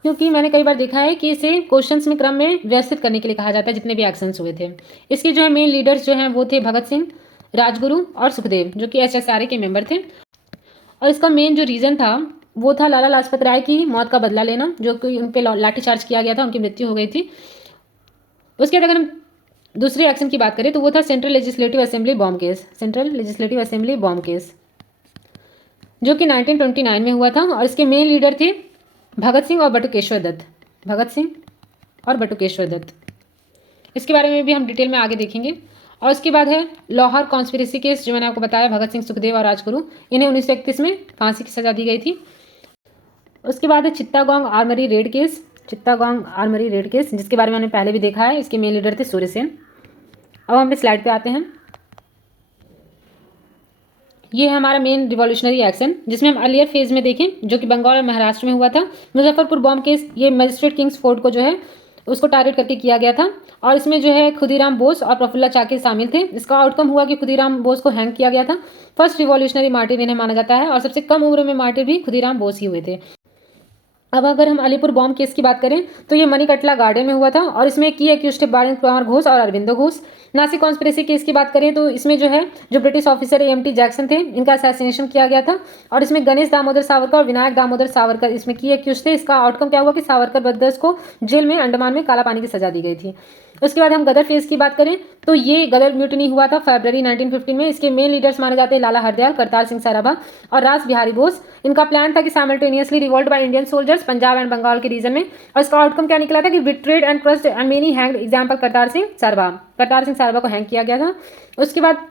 क्योंकि मैंने कई बार देखा है कि इसे क्वेश्चंस में क्रम में व्यवस्थित करने के लिए कहा जाता है जितने भी एक्शंस हुए थे। इसके जो है मेन लीडर्स जो हैं वो थे भगत सिंह, राजगुरु और सुखदेव, जो कि HSRA के मेंबर थे। और इसका मेन जो रीज़न था वो था लाला लाजपत राय की मौत का बदला लेना, जो कि उन पर लाठीचार्ज किया गया था, उनकी मृत्यु हो गई थी। उसके बाद अगर हम दूसरे एक्शन की बात करें तो वो था central legislative assembly bomb case. Central legislative assembly bomb case जो कि 1929 में हुआ था और इसके मेन लीडर थे भगत सिंह और बटुकेश्वर दत्त। भगत सिंह और बटुकेश्वर दत्त, इसके बारे में भी हम डिटेल में आगे देखेंगे। और उसके बाद है लाहौर कॉन्स्पिरेसी केस, जो मैंने आपको बताया भगत सिंह, सुखदेव और राजगुरु, इन्हें 1931 में फांसी की सजा दी गई थी। उसके बाद है Chittagong armoury raid case. Chittagong armoury raid case जिसके बारे में हमने पहले भी देखा है, इसके मेन लीडर थे सूर्यसेन। अब हम अपने स्लाइड पे आते हैं। ये है हमारा मेन रिवॉल्यूशनरी एक्शन, जिसमें हम अर्लियर फेज में देखें जो कि बंगाल और महाराष्ट्र में हुआ था। मुजफ्फरपुर बॉम्ब केस, ये मजिस्ट्रेट किंग्स फोर्ट को जो है उसको टारगेट करके किया गया था और इसमें जो है खुदीराम बोस और प्रफुल्ला चाकी शामिल थे। इसका आउटकम हुआ कि खुदीराम बोस को हैंग किया गया था। फर्स्ट रिवॉल्यूशनरी मार्टिर इन्हें माना जाता है और सबसे कम उम्र में मार्टिर भी खुदीराम बोस ही हुए थे। अब अगर हम अलीपुर बॉम्ब केस की बात करें तो ये मणिकटला गार्डन में हुआ था और इसमें की एक्यूज्ड बारिन कुमार घोष और अरविंदो घोष। नासिक कॉन्स्पिरेसी केस की बात करें तो इसमें जो है जो ब्रिटिश ऑफिसर AMT जैक्सन थे, इनका असैसिनेशन किया गया था और इसमें गणेश दामोदर सावरकर और विनायक दामोदर सावरकर इसमें की एक्यूज्ड थे। इसका आउटकम क्या हुआ कि सावरकर ब्रदर्स को जेल में अंडमान में काला पानी की सजा दी गई थी। उसके बाद हम गदर फेज की बात करें तो ये गदर म्यूटनी हुआ था फरवरी 1915 में। इसके मेन लीडर्स माने जाते हैं लाला हरदयाल, करतार सिंह सराभा और रास बिहारी बोस। इनका प्लान था कि simultaneously revolt by Indian soldiers Punjab and Bengal के रीजन में, और इसका आउटकम क्या निकला था कि betrayed and crossed and many hanged, example Kartar Singh Sarabha को हैंग किया गया था। उसके बाद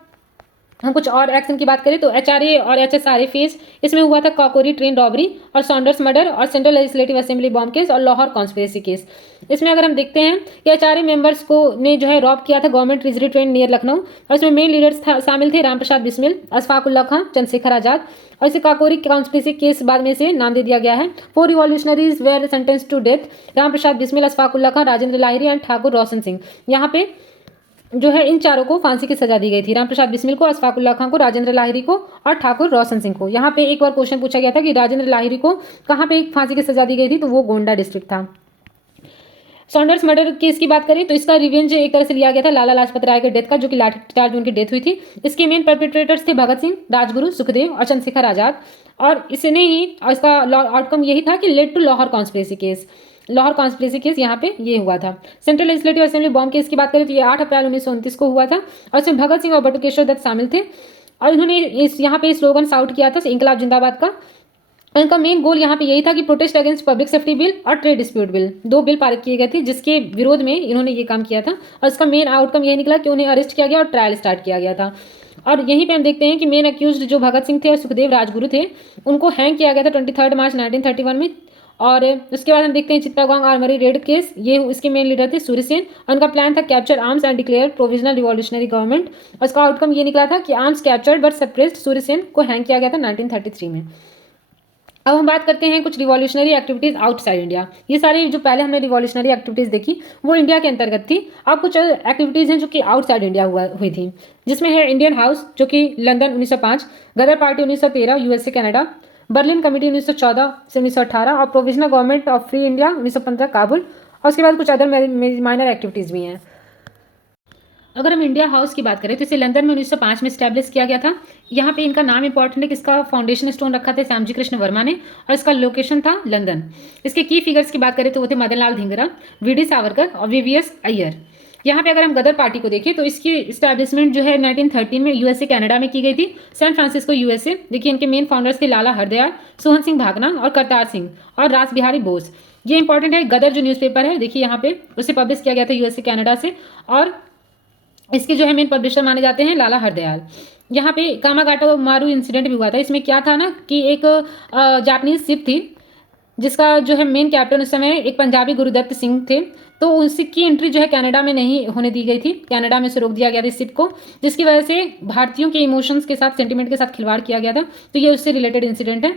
हम कुछ और एक्शन की बात करें तो HRA और HSRA फेज, इसमें हुआ था काकोरी ट्रेन रॉबरी और सॉन्डर्स मर्डर और central legislative assembly bomb case और लाहौर कॉन्स्पिरेसी केस। इसमें अगर हम देखते हैं कि HRA मेंबर्स को ने जो है रॉब किया था government treasury train near Lucknow और इसमें मेन लीडर्स शामिल थे रामप्रसाद बिस्मिल, अशफाकुल्ला खां, चंद्रशेखर आज़ाद। और इसे काकोरी कॉन्स्पिरेसी केस बाद में से नाम दे दिया गया है। 4 revolutionaries were sentence to death, Ramprasad Bismil, Ashfaqulla Khan, Rajendra Lahiri and Thakur Roshan Singh. यहाँ पे जो है इन चारों को फांसी की सजा दी गई थी, रामप्रसाद बिस्मिल को, अशफाकुल्ला खां को, राजेंद्र लाहिरी को और ठाकुर रोशन सिंह को। यहाँ पे एक बार क्वेश्चन पूछा गया था कि राजेंद्र लाहिरी को कहाँ पे फांसी की सजा दी गई थी, तो वो गोंडा डिस्ट्रिक्ट था। सॉन्डर्स मर्डर केस की बात करें तो इसका रिवेंज एक तरह से लिया गया था लाला लाजपत राय के डेथ का, जो कि लाठीचार्ज उनकी डेथ हुई थी। इसके मेन परपेट्रेटर्स थे भगत सिंह, राजगुरु, सुखदेव और चंद्रशेखर आज़ाद। और इसने ही इसका आउटकम यही था कि led to Lahore conspiracy case. Lahore conspiracy case यहाँ पे ये हुआ था। Central legislative assembly bomb case की बात करें तो ये 8 अप्रैल 1929 को हुआ था और इसमें भगत सिंह और बटुकेश्वर दत्त शामिल थे और इन्होंने यहाँ पे स्लोगन साउट किया था इंकलाब जिंदाबाद का। इनका मेन गोल यहाँ पे यही था कि protest against public safety bill और ट्रेड डिस्प्यूट बिल, 2 बिल पारित किए गए थे जिसके विरोध में इन्होंने ये काम किया था और इसका मेन आउटकम यही निकला कि उन्हें अरेस्ट किया गया और ट्रायल स्टार्ट किया गया था। और यहीं पे हम देखते हैं कि मेन अक्यूज्ड जो भगत सिंह थे और सुखदेव राजगुरु थे उनको हैंग किया गया था 23 मार्च 1931 में। और उसके बाद हम देखते हैं चित्तागोंग आर्मरी रेड केस, ये इसके मेन लीडर थे सूर्यसेन और उनका प्लान था capture arms and declare provisional revolutionary government और इसका आउटकम ये निकला था कि arms captured but suppressed, Suryasen को हैंग किया गया था 1933 में। अब हम बात करते हैं कुछ रिवॉल्यूशनरी एक्टिविटीज़ आउटसाइड इंडिया। ये सारी जो पहले हमने रिवॉल्यूशनरी एक्टिविटीज़ देखी वो इंडिया के अंतर्गत थी। अब कुछ एक्टिविटीज़ हैं जो कि आउटसाइड इंडिया हुई थी, जिसमें है इंडियन हाउस जो कि London 1905, Ghadar party 1913 USA Canada, Berlin committee 1914 से 1918 और provisional government of free India 1915 Kabul. और उसके बाद कुछ अदर माइनर एक्टिविटीज़ भी हैं। अगर हम इंडिया हाउस की बात करें तो इसे लंदन में 1905 में स्टैब्लिश किया गया था। यहाँ पे इनका नाम इंपॉर्टेंट है कि इसका फाउंडेशन स्टोन रखा था श्यामजी कृष्ण वर्मा ने और इसका लोकेशन था लंदन। इसके की फिगर्स की बात करें तो वो थे मदन लाल धिंगरा, VD सावरकर और VVS अय्यर। यहाँ पे अगर हम गदर पार्टी को देखें तो इसकी इस्टेब्लिशमेंट जो है 1913 में यूएसए कनाडा में की गई थी, सैन फ्रांसिस्को यूएसए। देखिए इनके मेन फाउंडर्स थे लाला हरदयाल, सोहन सिंह भागना और करतार सिंह और रास बिहारी बोस। ये इंपॉर्टेंट है। गदर जो न्यूज़पेपर है देखिए यहाँ पे उसे पब्लिश किया गया था यूएसए कनाडा से, और इसके जो है मेन पब्लिशर माने जाते हैं लाला हरदयाल। यहाँ पे कामागाटो मारू इंसिडेंट भी हुआ था। इसमें क्या था ना कि एक जापानीज शिप थी जिसका जो है मेन कैप्टन उस समय एक पंजाबी गुरुदत्त सिंह थे, तो उसकी एंट्री जो है कनाडा में नहीं होने दी गई थी, कनाडा में से रोक दिया गया था इस शिप को, जिसकी वजह से भारतीयों के इमोशंस के साथ, सेंटिमेंट के साथ खिलवाड़ किया गया था। तो ये उससे रिलेटेड इंसिडेंट है।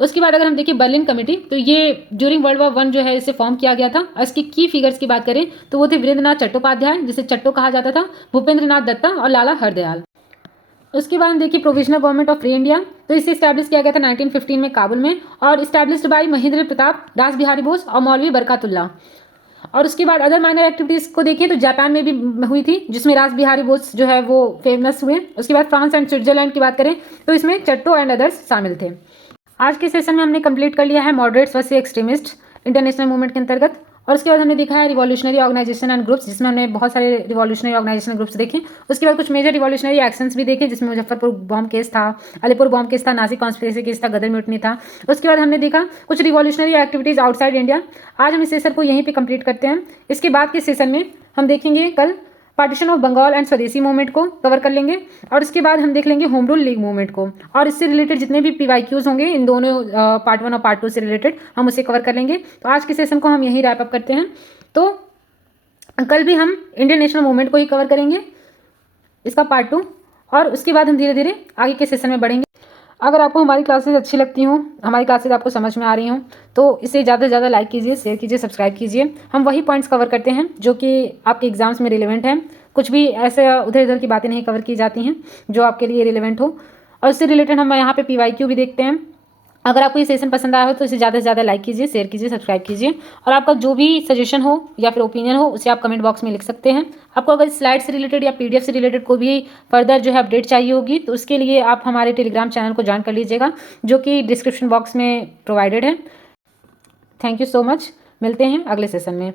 उसके बाद अगर हम देखें बर्लिन कमेटी, तो ये ड्यूरिंग वर्ल्ड वॉर 1 जो है इसे फॉर्म किया गया था। और इसकी की फिगर्स की बात करें तो वो थे वीरेंद्रनाथ चट्टोपाध्याय, जिसे चट्टो कहा जाता था, भूपेंद्र नाथ दत्ता और लाला हरदयाल। उसके बाद हम देखिए provisional government of free India, तो इसे स्टैब्लिश किया गया था 1915 में काबुल में, और स्टैब्लिश्ड बाय महेंद्र प्रताप, रास बिहारी बोस और मौलवी बरकतुल्ला। और उसके बाद अदर माइनर एक्टिविटीज़ को देखें तो जापान में भी हुई थी, जिसमें रास बिहारी बोस जो है वो फेमस हुए। उसके बाद फ्रांस एंड स्विट्जरलैंड की बात करें तो इसमें चट्टो एंड अदर्स शामिल थे। आज के सेशन में हमने कंप्लीट कर लिया है moderates versus extremist international movement के अंतर्गत। और उसके बाद हमने देखा है रिवॉल्यूशनरी ऑर्गेनाइजेशन एंड ग्रुप्स, जिसमें हमने बहुत सारे रिवॉल्यूशनरी ऑर्गेनाइजेशन ग्रुप्स देखे। उसके बाद कुछ मेजर रिवॉल्यूशनरी एक्शंस भी देखे, जिसमें मुजफ्फरपुर बॉम्ब केस था, अलीपुर बॉम्ब केस था, नासिक कॉन्स्पिरेसी केस था, गदर म्यूटनी था। उसके बाद हमने देखा कुछ रिवॉल्यूशनरी एक्टिविटीज़ आउटसाइड इंडिया। आज हम इस सेशन को यहीं पर कंप्लीट करते हैं। इसके बाद के सेशन में हम देखेंगे कल पार्टीशन ऑफ बंगाल एंड स्वदेशी मूवमेंट को कवर कर लेंगे, और इसके बाद हम देख लेंगे होम रूल लीग मूवमेंट को, और इससे रिलेटेड जितने भी PYQs होंगे इन दोनों पार्ट 1 और पार्ट 2 से रिलेटेड हम उसे कवर कर लेंगे। तो आज के सेशन को हम यहीं रैप अप करते हैं। तो कल भी हम इंडियन नेशनल मूवमेंट को ही कवर करेंगे, इसका पार्ट 2, और उसके बाद हम धीरे धीरे आगे के सेशन में बढ़ेंगे। अगर आपको हमारी क्लासेस अच्छी लगती हों, हमारी क्लासेस आपको समझ में आ रही हों, तो इसे ज़्यादा से ज़्यादा लाइक कीजिए, शेयर कीजिए, सब्सक्राइब कीजिए। हम वही पॉइंट्स कवर करते हैं जो कि आपके एग्जाम्स में रिलेवेंट हैं। कुछ भी ऐसे उधर इधर की बातें नहीं कवर की जाती हैं जो आपके लिए रिलेवेंट हो। और इससे रिलेटेड हम यहाँ पे PYQ भी देखते हैं। अगर आपको ये सेशन पसंद आया हो तो इसे ज़्यादा से ज़्यादा लाइक कीजिए, शेयर कीजिए, सब्सक्राइब कीजिए। और आपका जो भी सजेशन हो या फिर ओपिनियन हो उसे आप कमेंट बॉक्स में लिख सकते हैं। आपको अगर स्लाइड से रिलेटेड या PDF से रिलेटेड कोई भी फर्दर जो है अपडेट चाहिए होगी तो उसके लिए आप हमारे टेलीग्राम चैनल को ज्वाइन कर लीजिएगा, जो कि डिस्क्रिप्शन बॉक्स में प्रोवाइडेड है। Thank you so much. मिलते हैं अगले सेशन में।